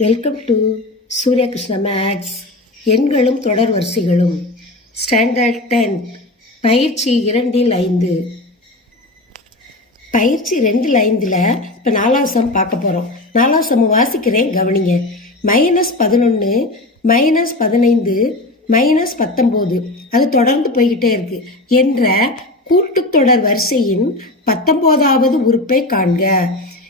Welcome to சூரியகிருஷ்ண maths. எண்களும் தொடர் வரிசைகளும் standard 10 பயிற்சி 2-5. பயிற்சி 2-5 இப்போ 4ஆம் சம் பார்க்க போகிறோம். 4ஆம் சம் வாசிக்கிறேன், கவனிங்க. -11 -15 -19 அது தொடர்ந்து போய்கிட்டே இருக்கு என்ற கூட்டுத்தொடர் வரிசையின் 19வது உறுப்பை காண்க.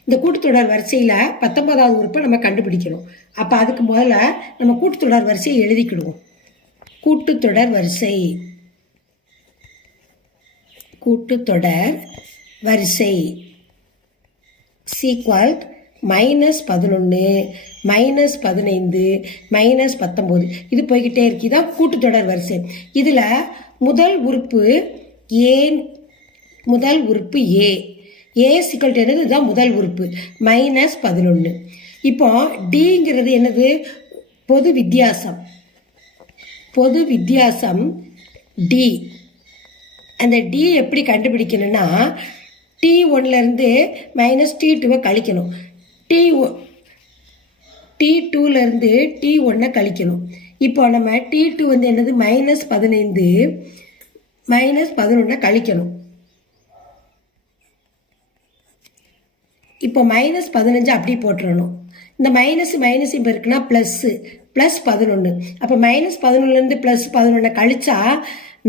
இந்த கூட்டுத்தொடர் வரிசையில் 19வது உறுப்பை நம்ம கண்டுபிடிக்கணும். அப்போ அதுக்கு முதல்ல நம்ம கூட்டுத்தொடர் வரிசையை எழுதிக்கிடுவோம். கூட்டுத்தொடர் வரிசை சீக்வல் -11 -15 -19 இது போய்கிட்டே இருக்கு. இதான் கூட்டுத்தொடர் வரிசை. இதில் முதல் உறுப்பு ஏ சிக்கல் என்னது? இதுதான் முதல் உறுப்பு -11. இப்போ டிங்கிறது என்னது? பொது வித்தியாசம் டி. அந்த டி எப்படி கண்டுபிடிக்கணும்னா T1லேருந்து -T2 கழிக்கணும். T2லேருந்து T1 கழிக்கணும். இப்போ நம்ம T2 வந்து என்னது? -15 -11 கழிக்கணும். இப்போ -15 அப்படி போட்டுறணும். இந்த மைனஸ் இப்போ இருக்குன்னா +11. அப்போ -11லேருந்து +11 கழிச்சா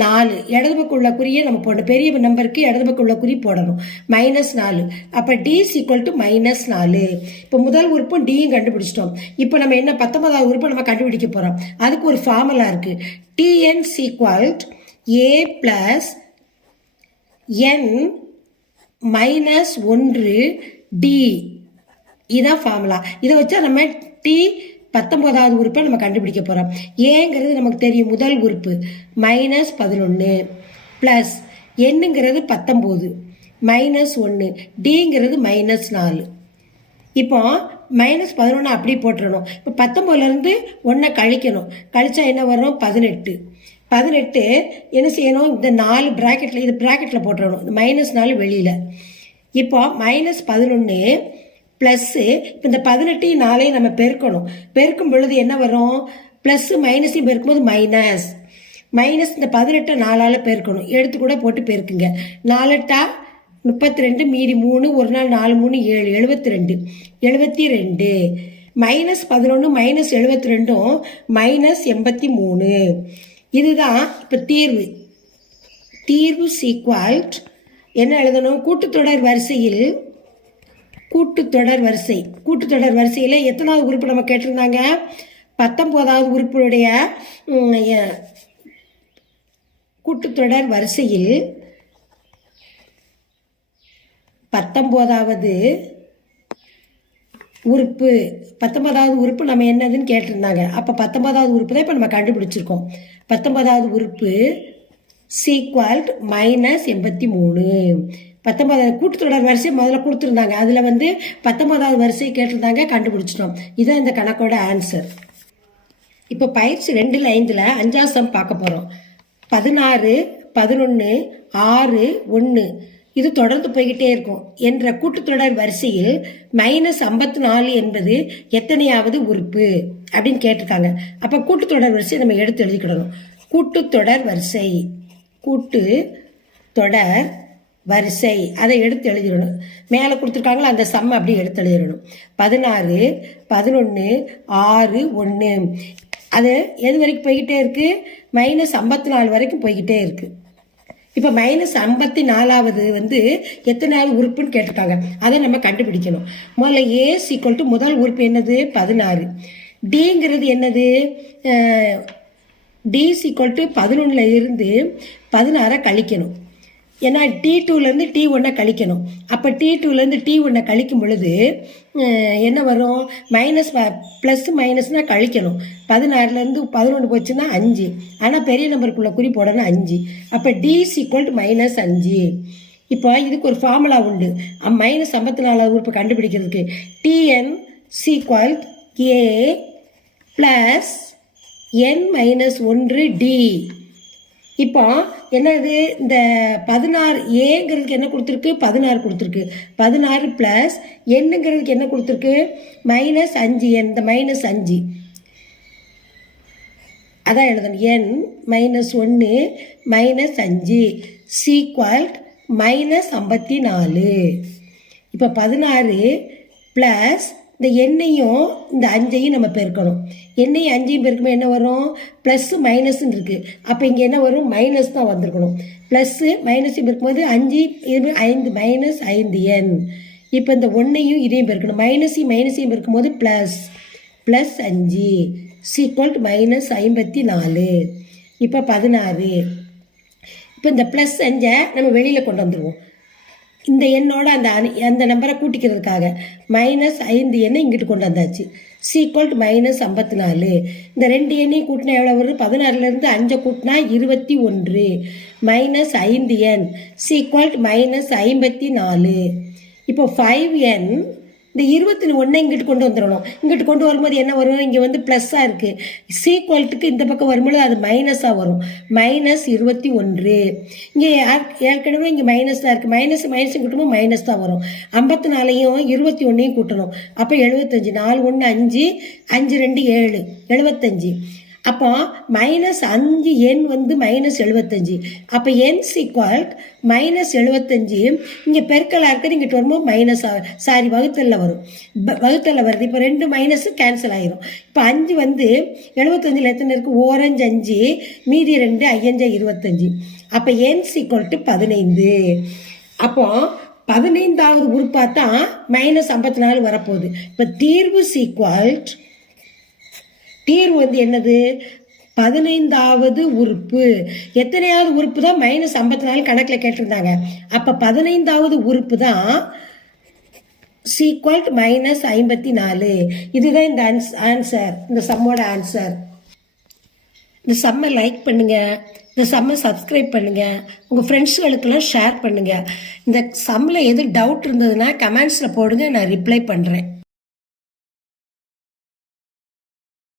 4. இடது பக்கம் உள்ள குறியை நம்ம போடணும். பெரிய நம்பருக்கு இடது பக்கம் உள்ள குறி போடணும். -4. அப்போ D -4. இப்போ முதல் உறுப்பும் டியும் கண்டுபிடிச்சிட்டோம். இப்போ நம்ம என்ன 19வது உறுப்பை நம்ம கண்டுபிடிக்க போகிறோம். அதுக்கு ஒரு ஃபார்முலா இருக்கு. TN A + N -1 D. இதான் ஃபார்முலா. இதை வச்சா நம்ம 19வது உறுப்பை நம்ம கண்டுபிடிக்க போகிறோம். ஏங்கிறது நமக்கு தெரியும். முதல் உறுப்பு -11 ப்ளஸ் என்னங்கிறது 19 -1 டிங்கிறது -4. இப்போ -11 அப்படி போட்டுறணும். இப்போ 19லேருந்து 1 கழிக்கணும். கழிச்சா என்ன வரும்? 18 என்ன செய்யணும்? இந்த 4 ப்ராக்கெட்டில் இது ப்ராக்கெட்டில் போட்டுறணும். இந்த -4 வெளியில். இப்போ -11 ப்ளஸ்ஸு இப்போ இந்த 18 4 நம்ம பெருக்கணும். பெருக்கும் பொழுது என்ன வரும்? ப்ளஸ்ஸு மைனஸையும் பெருக்கும்போது மைனஸ் இந்த 18 4ஆல் பெருக்கணும். எடுத்து கூட போட்டு பெருக்குங்க. 4 32 மீதி 3 ஒரு நாள் 4 3 7 72 -11 -72 இதுதான் இப்போ தீர்வு சீக்வல் என்ன எழுதணும்? கூட்டுத்தொடர் வரிசையில் எத்தனாவது உறுப்பு நம்ம கேட்டிருந்தாங்க? 19வது உறுப்பினுடைய கூட்டுத்தொடர் வரிசையில் 19வது உறுப்பு நம்ம என்னதுன்னு கேட்டிருந்தாங்க. அப்போ 19வது உறுப்பு தான் இப்போ நம்ம கண்டுபிடிச்சிருக்கோம். 19வது உறுப்பு சீக்வல் -83. 19வது கூட்டுத்தொடர் வரிசை முதல்ல கொடுத்துருந்தாங்க. அதில் வந்து 19வது வரிசை கேட்டிருந்தாங்க, கண்டுபிடிச்சிட்டோம். இதுதான் இந்த கணக்கோட ஆன்சர். இப்போ பயிற்சி 2-5 5ஆம் சம் பார்க்க போகிறோம். 16 11 6 1 இது தொடர்ந்து போய்கிட்டே இருக்கும் என்ற கூட்டுத்தொடர் வரிசையில் -54 என்பது எத்தனையாவது உறுப்பு அப்படின்னு கேட்டிருக்காங்க. அப்போ கூட்டுத்தொடர் வரிசை நம்ம எடுத்து எழுதிக்கிடணும். கூட்டுத்தொடர் வரிசை அதை எடுத்து எழுதிடணும். மேலே கொடுத்துருக்காங்களா அந்த சம் அப்படி எடுத்து எழுதிடணும். 16 11 6 1 அது எது வரைக்கும் போய்கிட்டே இருக்கு? -54 வரைக்கும் போய்கிட்டே இருக்கு. இப்போ -54வது வந்து எத்தனாவது உறுப்புன்னு கேட்டிருக்காங்க. அதை நம்ம கண்டுபிடிக்கணும். முதல்ல A = முதல் உறுப்பு என்னது? 16. டிங்கிறது என்னது? D = 11ல் இருந்து 16 கழிக்கணும். ஏன்னா T2லேருந்து T1 கழிக்கணும். அப்போ T2லேருந்து T1 கழிக்கும் பொழுது என்ன வரும்? ப்ளஸ் மைனஸ்னால் கழிக்கணும். 16லேருந்து 11 போச்சுன்னா 5. ஆனால் பெரிய நம்பருக்குள்ள குறி போடணும் 5. அப்போ D -5. இப்போ இதுக்கு ஒரு ஃபார்முலா உண்டு. -54வது உறுப்பு கண்டுபிடிக்கிறதுக்கு. TN A + N -1 D. இப்போ என்னது இந்த 16 ஏங்கிறதுக்கு என்ன கொடுத்துருக்கு 16 கொடுத்துருக்கு 16 ப்ளஸ் என்னங்கிறதுக்கு என்ன கொடுத்துருக்கு -5 n இந்த -5 அதான் எழுதணும் n -1 -5 சீக்வல் -54 இப்போ 16 ப்ளஸ் இந்த எண்ணையும் இந்த 5ஐயும் நம்ம பெருக்கணும் எண்ணையும் 5ஐயும் பெருக்கும்போது என்ன வரும் ப்ளஸ்ஸு மைனஸ்ன்னு இருக்குது அப்போ இங்கே என்ன வரும் மைனஸ் தான் வந்திருக்கணும் ப்ளஸ்ஸு மைனஸையும் பெருக்கும்போது 5 இது 5 -5 n இப்போ இந்த ஒன்றையும் இதையும் பெருக்கணும் மைனஸையும் பெருக்கும்போது ப்ளஸ் 5 சீக்வல் -54 இப்போ 16 இப்போ இந்த ப்ளஸ் 5 நம்ம வெளியில் கொண்டு வந்துடுவோம் இந்த எண்ணோட அந்த நம்பரை கூட்டிக்கிறதுக்காக -5 எண்ணை இங்கிட்டு கொண்டு வந்தாச்சு சீக்வல் -54 இந்த ரெண்டு எண்ணையும் கூட்டினா எவ்வளோ வரும் 16லேருந்து 5 கூட்டினா 21 -5 n சீக்வல் -54 இப்போ 5n இந்த 21 இங்கிட்டு கொண்டு வந்துடணும் இங்கிட்டு கொண்டு வரும்போது என்ன வரும் இங்கே வந்து ப்ளஸ்ஸாக இருக்குது சீக்வல்ட்டுக்கு இந்த பக்கம் வரும்போது அது மைனஸாக வரும் -21 இங்கே ஏற்கனவே இங்கே மைனஸாக இருக்குது மைனஸும் கூட்டணும் மைனஸ் தான் வரும் 54ஐயும் 21ஐயும் கூட்டணும் அப்போ 75 4 1 5 5 2 7 75 அப்போ -5 n வந்து -75 அப்போ n சீக்வல் -75 இங்கே பெருக்கலாக இருக்கிறது இங்கிட்டு வரும்போது வகுத்தலில் வரும் வகுத்தலில் வருது இப்போ 2 மைனஸு கேன்சல் ஆகிரும் இப்போ 5 வந்து 75ல் எத்தனை இருக்குது ஓரஞ்சு 5 மீதி 2 5 25 அப்போ n சீக்வல் டு 15 அப்போ 15வது உறுப்பாக தான் -54 வரப்போகுது இப்போ தீர்வு வந்து என்னது 15வது உறுப்பு எத்தனையாவது உறுப்பு தான் -54 கணக்கில் கேட்டிருந்தாங்க அப்போ 15வது உறுப்பு தான் சீக்வல் -54 இதுதான் இந்த ஆன்சர் இந்த சம்மோட ஆன்சர் இந்த சம்மை லைக் பண்ணுங்கள் இந்த சம்மை சப்ஸ்கிரைப் பண்ணுங்கள் உங்கள் ஃப்ரெண்ட்ஸுகளுக்கெல்லாம் ஷேர் பண்ணுங்கள் இந்த சம்மில் எது டவுட் இருந்ததுன்னா கமெண்ட்ஸில் போடுங்க நான் ரிப்ளை பண்ணுறேன்